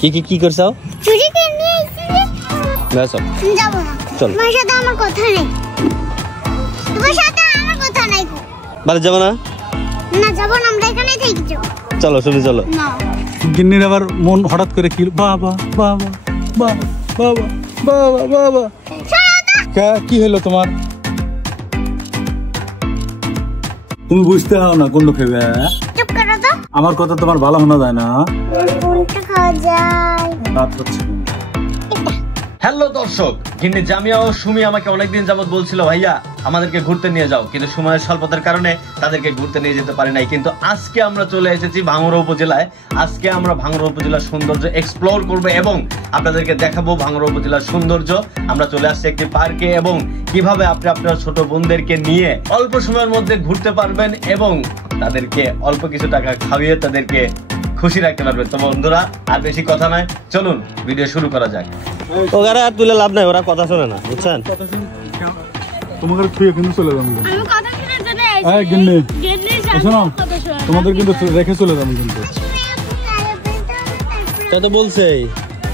কি করছো? চুরি করে নিয়ে এসেছি। বেসো যাব না। চল। তোমার সাথে আমার কথা নেই। তোমার সাথে আমার কথা নাই। বাড়ি যাব না? না যাব না, আমরা এখানেই থেকে যাব। চলো শুনে চলো। না। গিন্নির আবার মন হঠাৎ করে কি বাবা বাবা বাবা বাবা বাবা বাবা কি হলো তোমার? তুমি বুঝতে হও না কোন খেবে? চুপ করো তো। আমার কথা তোমার ভালো শোনা যায় না? কোনটা খাওয়া যায়? রাত হচ্ছে। হ্যালো দর্শক, গিন্নি জামিয়া ও সুমি আমাকে অনেকদিন যাবত বলছিল ভাইয়া আমাদেরকে ঘুরতে নিয়ে যাও, কিন্তু সময়ের স্বল্পতার কারণে তাদেরকে ঘুরতে নিয়ে যেতে পারি নাই। কিন্তু আজকে আমরা চলে এসেছি ভাঙ্গুড়া উপজেলায়। আজকে আমরা ভাঙ্গুড়া উপজেলার সৌন্দর্য এক্সপ্লোর করব এবং আপনাদেরকে দেখাবো ভাঙ্গুড়া উপজেলার সৌন্দর্য। আমরা চলে আসছি একটি পার্কে এবং কিভাবে আপনি আপনার ছোট বোনদেরকে নিয়ে অল্প সময়ের মধ্যে ঘুরতে পারবেন এবং তাদেরকে অল্প কিছু টাকা খাইয়ে তাদেরকে খুশি রাখতে পারবেন। তো বন্ধুরা আর বেশি কথা নয়, চলুন ভিডিও শুরু করা যাক। ওরা আর তুলে লাভ নাই, ওরা কথা শোনে না, বুঝছেন? তোমাদের খুঁয়ে কিন্তু চলে যাবো। আমি কথা শোনার জন্য এই গিন্নি শোনো, কথা শোনা। তোমাদের কিন্তু রেখে চলে যাবো কিন্তু। তা তো বলছেই।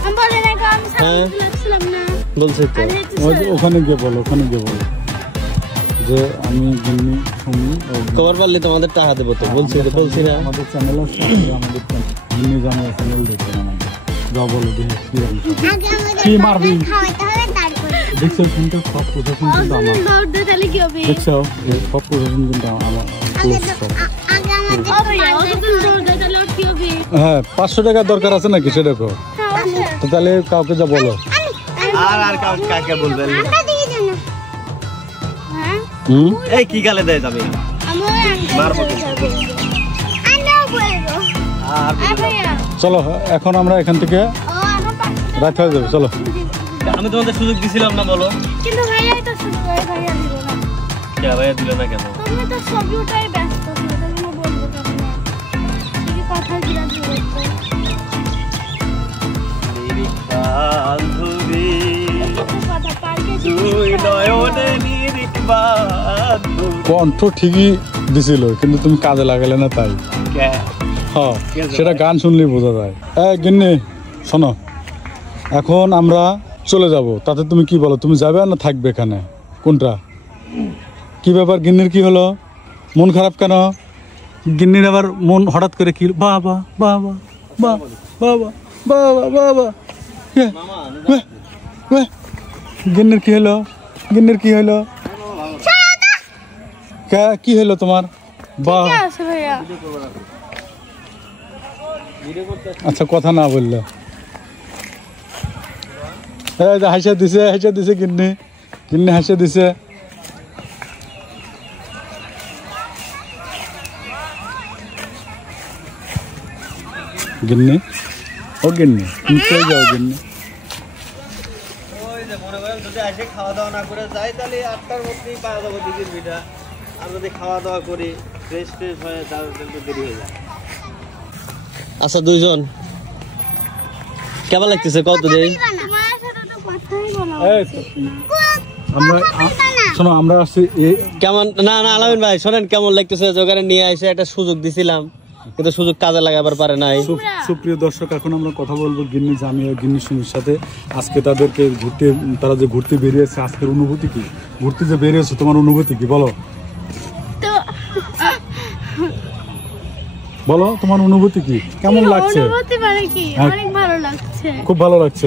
আমি বলে না কাম সামনে লাগছিলাম না। বলছে তো। ওখানে গিয়ে বলো, ওখানে গিয়ে বলো যে আমি গিন্নি শুনি খবর পারলে তোমাদের টাকা দেবো তো। বলছি তো, বলছি না? আমাদের চ্যানেল আছে, আমাদের গিন্নি জামিয়া চ্যানেল দেখবেন আমাদের। যা বলো দেখি কি আগে আমাদের কি মারবি? খাওয়াতে হবে তারপরে। দেখছো কিন্তু সব প্রশাসন কিন্তু আমার। দৌড় দে তাহলে কি হবে? দেখছো সব প্রশাসন কিন্তু আমার আগে close সব। আমাদের দৌড় দে তাহলে কি হবে? হ্যাঁ 500 টাকা দরকার আছে নাকি সেটা কো? তো তাহলে কাউকে যা বলো। আর কাকে বলবেন? আমরা দিয়ে দেন না। হ্যাঁ? এই কি গালে দেয় যাবে? মারবো কিন্তু। আন্দাও বলবো। আর ভাইয়া। চলো এখন আমরা এখান থেকে ও এখন রাত হয়ে যাবে। চলো। আমি তোমাদের সুযোগ দিছিলাম না, বলো? কিন্তু ভাইয়াই তো শুরু করে ভাইয়া দিল না। কে ভাইয়া দিল না কেন? তুমি তো সবটাই ব্যস্ত ছিল, তুমি বলবো কেমন? কি কথা জিজ্ঞাসা করতে? নিরিখবান্ধবী কথা পার্কে দুই নয়নে নিরিখবান্ধবী। কণ্ঠ ঠিকই দিছিল কিন্তু তুমি কাজে লাগালে না তাই। কে? হ্যাঁ সেটা গান শুনলেই বোঝা যায়। গিন্নি শোনো, এখন আমরা চলে যাব, তাতে তুমি কি বলো? তুমি যাবে না থাকবে এখানে? কোনটা? কি ব্যাপার গিন্নির কি হলো? মন খারাপ কেন? গিন্নির আবার মন হঠাৎ করে কি বাবা বাবা বাবা বাবা বাবা বাবা গিন্নির কি হলো? গিন্নির কি হলো? কি হলো তোমার? বা আছে ভাইয়া। আচ্ছা কথা না বললো। হাসা দিছে গিন্নি, গিন্নি হাসা দিছে। গিন্নি ও গিন্নি তুমি কই যাও গিন্নি? ওই যে মনে করেন যদি এসে খাওয়া দাওয়া না করে যাই তাহলে 8টার মধ্যেই পাওয়া যাবে দিদির ভিটা। আর যদি খাওয়া দাওয়া করি ফ্রেশ হয়ে তাহলে একটু দেরি হয়ে যায়। আচ্ছা দুইজন কেমন লাগতেছে কত দেই? তোমার সাথে তো কথাই বলা। আমরা শোনো, আমরা আসছি কেমন না আলামিন ভাই শোনেন, কেমন লাগতেছে? জোগাড়ে নিয়ে এসে একটা সুযোগ দিছিলাম কিন্তু সুযোগ কাজে লাগাবার পারে নাই। সুপ্রিয় দর্শক, এখন আমরা কথা বলবো গিন্নি জামিয়া গিন্নি সুমির সাথে। আজকে তাদেরকে ঘুরতে, তারা যে ঘুরতে বেরিয়েছে, আজকের অনুভূতি কি? ঘুরতে যে বেরিয়েছো তোমার অনুভূতি কি বলো? তো বলো তোমার অনুভূতি কি? কেমন লাগছে? অনুভূতি মানে কি? অনেক ভালো লাগছে। খুব ভালো লাগছে।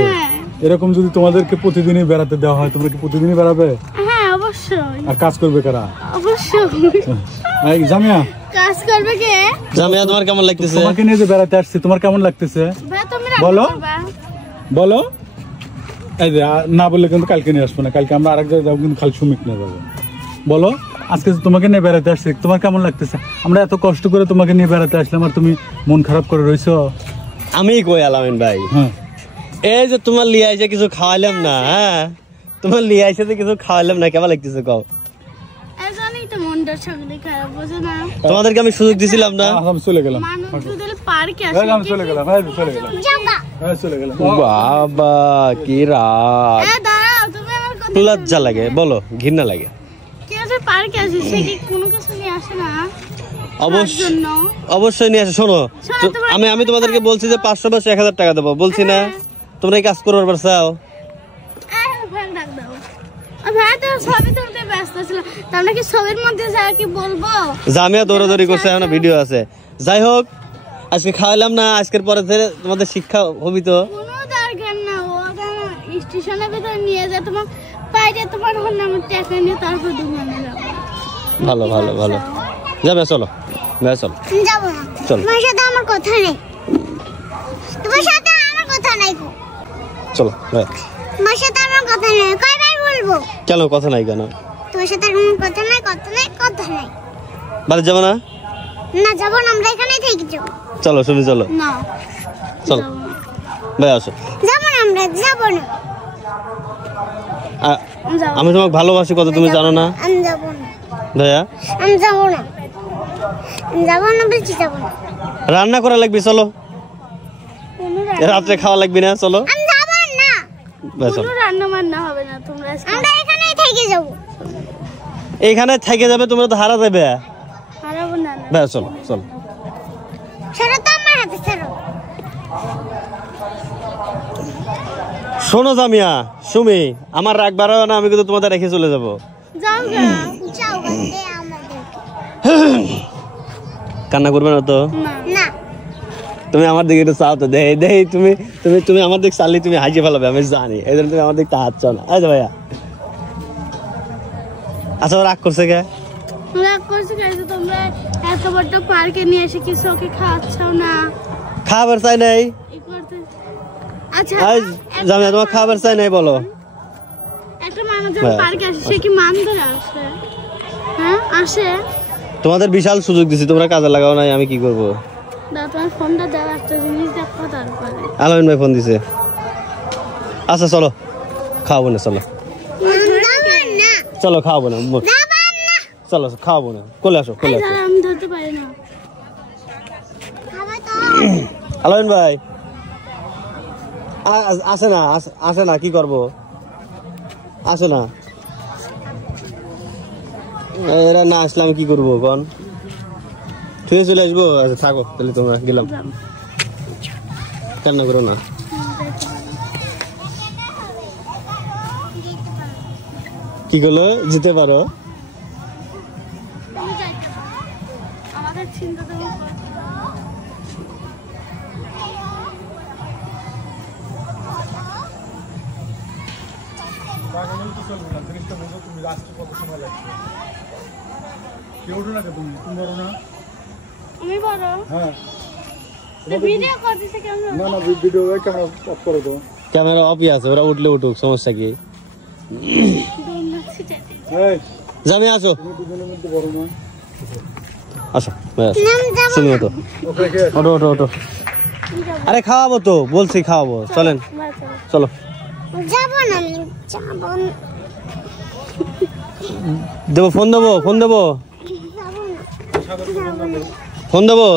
এরকম যদি তোমাদেরকে প্রতিদিনই বেড়াতে দেওয়া হয়, তোমরা কি প্রতিদিনই বেড়াবে? হ্যাঁ অবশ্যই। আর কাজ করবে কারা? অবশ্যই। জামিয়া কাজ করবে কে? জামিয়া তোমার কেমন লাগতেছে? তোমাকে নিয়ে যে বেড়াতে আসছি, তোমার কেমন লাগতেছে ভাই তুমি বলো? বলো। এই যে না বললে কিন্তু কালকে নিয়ে আসবো না, কালকে আমরা আরেক জায়গায় যাবো, কিন্তু খালি সুমিক নিয়ে যাবো। বলো আজকে তোমাকে নিয়ে বেড়াতে আসছি, তোমার কেমন লাগতেছে? আমরা এত কষ্ট করে তোমাকে নিয়ে বেড়াতে আসলাম আর তুমি মন খারাপ করে রইছো। আমি কই আলামিন ভাই, হ্যাঁ এই যে তোমার লিয়ে আইসে কিছু খাওয়াইলাম না, হ্যাঁ তোমার লিয়ে আইসে কিছু খাওয়াইলাম না, কেমন লাগতেছে কও? এজন্যই তো মনটা সকালে খারাপ, বুঝো না? তোমাদেরকে আমি সুযোগ দিছিলাম না? আমি চলে গেলাম, মানুষ যদি পার্কে আসে আমি চলে গেলাম, চলে গেলাম, চলে গেলাম। বাবা কি রাত! দাঁড়াও, তুমি আমার কথা লজ্জা লাগে, বলো ঘৃণা লাগে? কে যে পার্কে আসে সে কি কোনো কিছু নিয়ে আসে না? অবশ্যই জন্য অবশ্যই নিয়ে আসো। শোনো, আমি তোমাদেরকে বলছি যে 500 বা 1000 টাকা দেবো, বলছি না? তোমরা এই কাজ করবার পারছাও? জামিয়া দৌড়াদৌড়ি করছে, এখন ভিডিও আছে। যাই হোক, আজকে খাওয়ালাম না, আজকের পরে তোমাদের শিক্ষা হবি তো। ভালো ভালো ভালো, যাবে, চলো চলো চলো। তোমার সাথে আমার কথা নেই, তোমার সাথে আমার কথা নাই, চলো। তোমার সাথে আমার কথা নেই, কয়বার বলবো? কেন কথা নাই কেন? তোমার সাথে আমার কথা নাই, কথা নাই, কথা নাই। বাড়ি যাবো না? না যাবো না, আমরা এখানেই থেকে যাবো। চলো শুনি, চলো না চলো ভাই, আসো। যাবো না, আমরা যাবো না। আমি তোমাকে ভালোবাসি কত, তুমি জানো না? আমি যাবো না ভাইয়া, আমি যাবো না, আমি যাবো না, বলছি যাবো না। রান্না করা লাগবে, চলো। রাত্রে খাওয়া লাগবে না, চলো। আমি যাবো না, ভাই চলো। কোনো রান্না বান্না হবে না, তোমরা আমরা এখানেই থেকে যাবো। এইখানে থেকে যাবে, তোমরা তো হারা যাবে। হারাবো না, ভাই চলো চলো। সেটা তো আমার হাতে ছাড়ো। শোনো জামিয়া, সুমি, আমার রাগ বাড়াবে না, আমি কিন্তু তোমাদের রেখে চলে যাবো। যাও গা, যাও গা, দে আমাদের। কান্না করবে না তো? না তুমি আমার দিকে একটু চাও তো, দেই তুমি তুমি তুমি আমার দিকে চাললি তুমি হাসি ফেলাবে, আমি জানি, এই জন্য তুমি আমার দিকে হাত চাও না। এই যে ভাইয়া, আচ্ছা ও রাগ করছে কে? রাগ করছে যে তোমরা এত বড় পার্কে নিয়ে এসে কিছু ওকে খাওয়াচ্ছাও না। খাবার চাই নাই? আচ্ছা জামিয়া, তোমার খাবার চাই নাই বলো? একটা মানুষ যখন পার্কে আসে, সে কি মান ধরে আসে? হ্যাঁ আসে। তোমাদের বিশাল সুযোগ দিছি, তোমরা কাজে লাগাও নাই, আমি কি করবো? তোমার ফোনটা দাও, একটা জিনিস দেখো তারপরে। আলামিন ভাই ফোন দিছে। আচ্ছা চলো, খাওয়াবো না, চলো চলো, খাওয়াবো না, চলো খাওয়াবো না, কোলে আসো, কোলে আসো। আমি ধরতে পারি না। আলামিন ভাই আসে না, আসে না, কি করবো? আসে না, এরা না আসলে আমি কি করবো কন? ঠিক চলে আসবো। আচ্ছা থাকো তাহলে, তোমরা গেলাম, কান্না করো না। কি করলো, যেতে পারো? আমাদের চিন্তা তো আমি বড়। হ্যাঁ, ভিডিও করতেছে কেন? না না, ভিডিও ক্যামেরা অফ করো তো। ক্যামেরা অফই আছে, ওরা উঠলে উঠুক, সমস্যা কি? জামি আসো, দুজনের মধ্যে বড় না। আসো শুনি তো, ওটো ওটো ওটো। আরে খাওয়াবো তো, বলছি খাওয়াবো, চলেন চলো। যাবো না, যাবো না, দেবো, ফোন দেবো, ফোন দেবো, ফোন দেবো।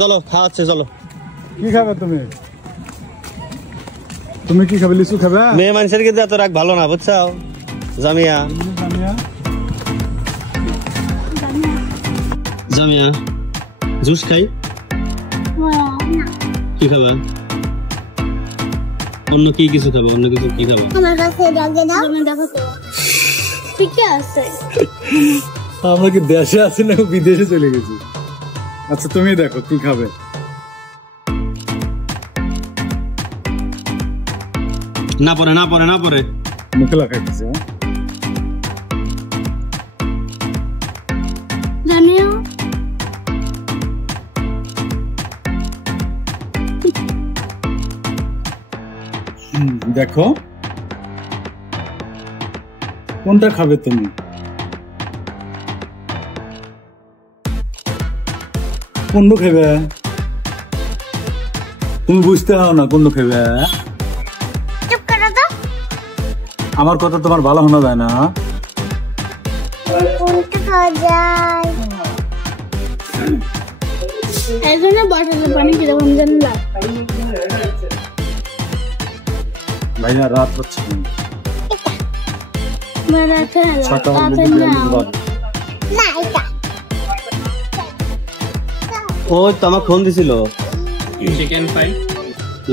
চলো খাওয়াচ্ছে, চলো। কি খাবে তুমি? তুমি কি খাবে? লিচু খাবে? মেয়ে মানুষের কিন্তু এত রাগ ভালো না, বুঝছো জামিয়া? জামিয়া জুস খাই, কি খাবে? অন্য কি কিছু খাবে? অন্য কিছু কি খাবে? আমার কাছে লাগে না, তুমি দেখো তো ঠিক আছে। আমরা কি দেশে আছি না বিদেশে চলে গেছি? আচ্ছা তুমি দেখো কি খাবে। না পরে, না পরে, না পরে, মুখে লাগাইতেছে। জানিও দেখো কোনটা খাবে তুমি? কোনটা খাবে? তুমি বুঝতে হও না কোনটা খাবে? চুপ করো তো। আমার কথা তোমার ভালো শোনা যায় না? কোনটা খাওয়া যায়? এই জন্য বটলের পানি কিরকম যেন লাগে। ভাইয়া রাত হচ্ছে বেড়াতে ছটা তাতে নাও ও তো আমার ফোন দিছিল, চিকেন ফ্রাই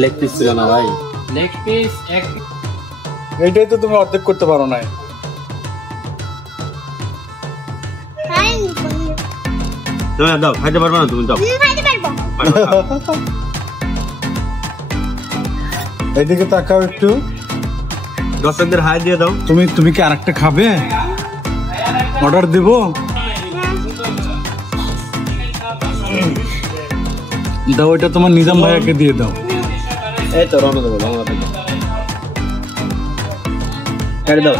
লেগ পিস ছিল না ভাই। লেগ পিস এক এইটাই তো তুমি অর্ধেক করতে পারো নাই। তুমি দাও, খাইতে পারবে না তুমি, দাও। এইদিকে তাকাও একটু। দর্শকদের হাই দিয়ে দাও। তুমি কি আরেকটা খাবে? অর্ডার দিব? দাও, ওইটা তোমার নিজাম ভাইয়াকে দিয়ে দাও। এই তো রওনা দেবো, রওনা দেবো। দাও।